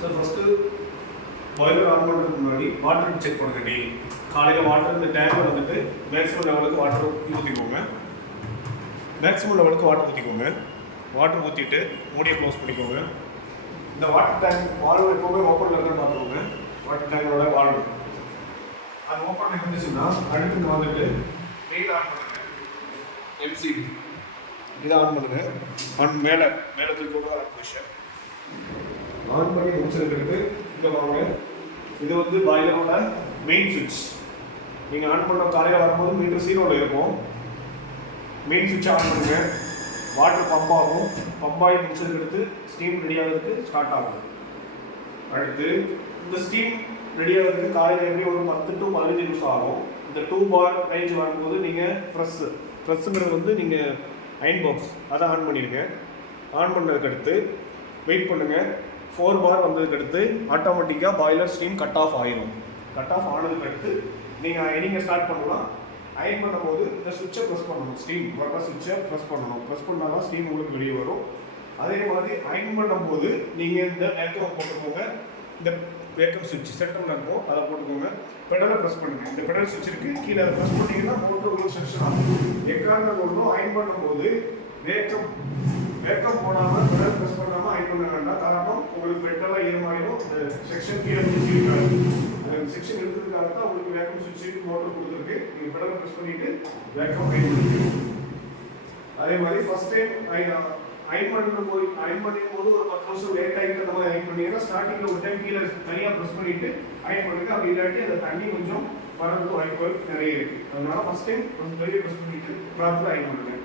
Sir first boiler on பண்ணுறதுக்கு முன்னாடி water check பண்ணுங்க. டெய்லி காலையில் வாட்டர் இந்த டேங்கில் வந்துட்டு மேக்ஸிமம் லெவலுக்கு வாட்டர் ஊற்றிக்கோங்க. மேக்ஸிமம் லெவலுக்கு வாட்டர் ஊற்றிக்கோங்க. வாட்டர் ஊற்றிட்டு மூடியை க்ளோஸ் பண்ணிக்கோங்க. இந்த வாட்டர் டேங்க் வால்வு எப்போவுமே ஓப்பனில் இருக்குன்னு பார்த்துக்கோங்க. வாட்டர் டேங்கோட வால்வு அது ஓப்பனில் இருந்துச்சுன்னா அடுத்து வந்துட்டு மெயின் ஆன் பண்ணுங்க. எம்சிபி இதை ஆன் பண்ணுங்க. மேலே தூக்கி ஆன் பொசிஷன் ஆன் பண்ணி முடிச்சதுக்கு இங்கே வாங்க. இது வந்து பாய்லரோட மெயின் சுவிட்ச். நீங்கள் ஆன் பண்ண காலையில் வரும்போது மீட்டர் 0ல் இருக்கும். மெயின் சுவிட்சை ஆன் பண்ணுங்க. வாட்டர் பம்ப் ஆகும். பம்ப் ஆகி முடிச்சதுக்கு ஸ்டீம் ரெடி ஆகிறதுக்கு ஸ்டார்ட் ஆகும். அடுத்து இந்த ஸ்டீம் ரெடி ஆகிறதுக்கு காலையில் எப்படி ஒரு 10 to 15 நிமிஷம் ஆகும். இந்த 2 bar ரேஞ்ச் வரும்போது நீங்கள் ப்ரெஸ்ஸுங்கிறது வந்து நீங்கள் அயன் பாக்ஸ் அதை ஆன் பண்ணிடுங்க. ஆன் பண்ணதுக்கு அடுத்து வெயிட் பண்ணுங்கள். 4 bar வந்ததுக்கு அடுத்து ஆட்டோமேட்டிக்காக பாய்லர் ஸ்டீம் கட் ஆஃப் ஆயிடும். கட் ஆஃப் ஆனதுக்கு அடுத்து நீங்கள் அயனிங்கை ஸ்டார்ட் பண்ணலாம். அயன் பண்ணும்போது இந்த சுவிட்சை ப்ரெஸ் பண்ணணும். ஸ்டீம் வர சுவிட்சை ப்ரெஸ் பண்ணணும். ப்ரெஸ் பண்ணால் தான் ஸ்டீம் உங்களுக்கு வெளியே வரும். அதே மாதிரி அயன் பண்ணும்போது நீங்கள் இந்த வேக்கம் போட்டுக்கோங்க. இந்த வேக்கம் சுவிட்ச் சென்டரில் இருக்கும், அதை போட்டுக்கோங்க. பெடலை ப்ரெஸ் பண்ணுங்கள். இந்த பெடல் சுவிட்ச் இருக்குது, கீழே அதை ப்ரெஸ் பண்ணிங்கன்னா மோட்டர் உங்களுக்கு செக்ஷன் ஆகும். எக்காரணம் கொண்டும் அயன் பண்ணும்போது வேக்கம் போடாமல் பெடல் ப்ரெஸ் பண்ணாமல் அயன் பண்ண வேண்டாம். காரணம் உங்களுக்கு பெட்டெல்லாம் ஈரமாயிடும். இந்த செக்ஷன் கீழே இருக்காது. அந்த செக்ஷன் இருக்கிறதுக்காக தான் உங்களுக்கு வேக்கம் சுவிட்ச் மோட்டர் கொடுத்துருக்கு. நீங்கள் பெடலை ப்ரெஸ் பண்ணிவிட்டு வேக்கம் அயன் பண்ணிக்கலாம். அதே மாதிரி ஃபர்ஸ்ட் டைம் அயன் பண்ணும்போது ஒரு 10 நிமிஷம் லேட் ஆகிட்டு அந்த மாதிரி அயன் பண்ணிங்கன்னா ஸ்டார்டிங்கில் ஒரு டைம் கீழே தனியாக ப்ரெஸ் பண்ணிவிட்டு அயன் பண்ணுங்க. அப்படி இல்லாட்டி அந்த தண்ணி கொஞ்சம் வரது வாய்ப்புகள் நிறைய இருக்குது. அதனால ஃபர்ஸ்ட் டைம் கொஞ்சம் வெளியே ப்ரெஸ் பண்ணிவிட்டு ப்ராப்பராக அயன் பண்ணுங்க.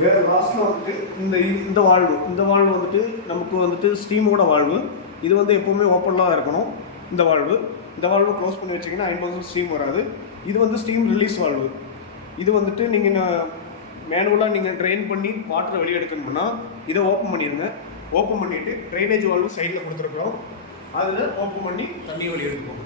வேறு லாஸ்ட்டில் வந்துட்டு இந்த வால்வு வந்துட்டு நமக்கு வந்துட்டு ஸ்டீமோட வால்வு. இது வந்து எப்போவுமே ஓப்பன்லாம் இருக்கணும். இந்த வால்வு க்ளோஸ் பண்ணி வச்சிங்கன்னா 50% ஸ்டீம் வராது. இது வந்து ஸ்டீம் ரிலீஸ் வால்வு. இது வந்துட்டு நீங்கள் மேனுவலாக நீங்கள் ட்ரெயின் பண்ணி வாட்டரை வெளியே எடுக்கணும்னா இதை ஓப்பன் பண்ணிடுங்க. ஓப்பன் பண்ணிவிட்டு ட்ரைனேஜ் வால்வு சைடில் கொடுத்துருக்குறோம். அதில் ஓப்பன் பண்ணி தண்ணி வெளியே எடுத்துக்கோங்க.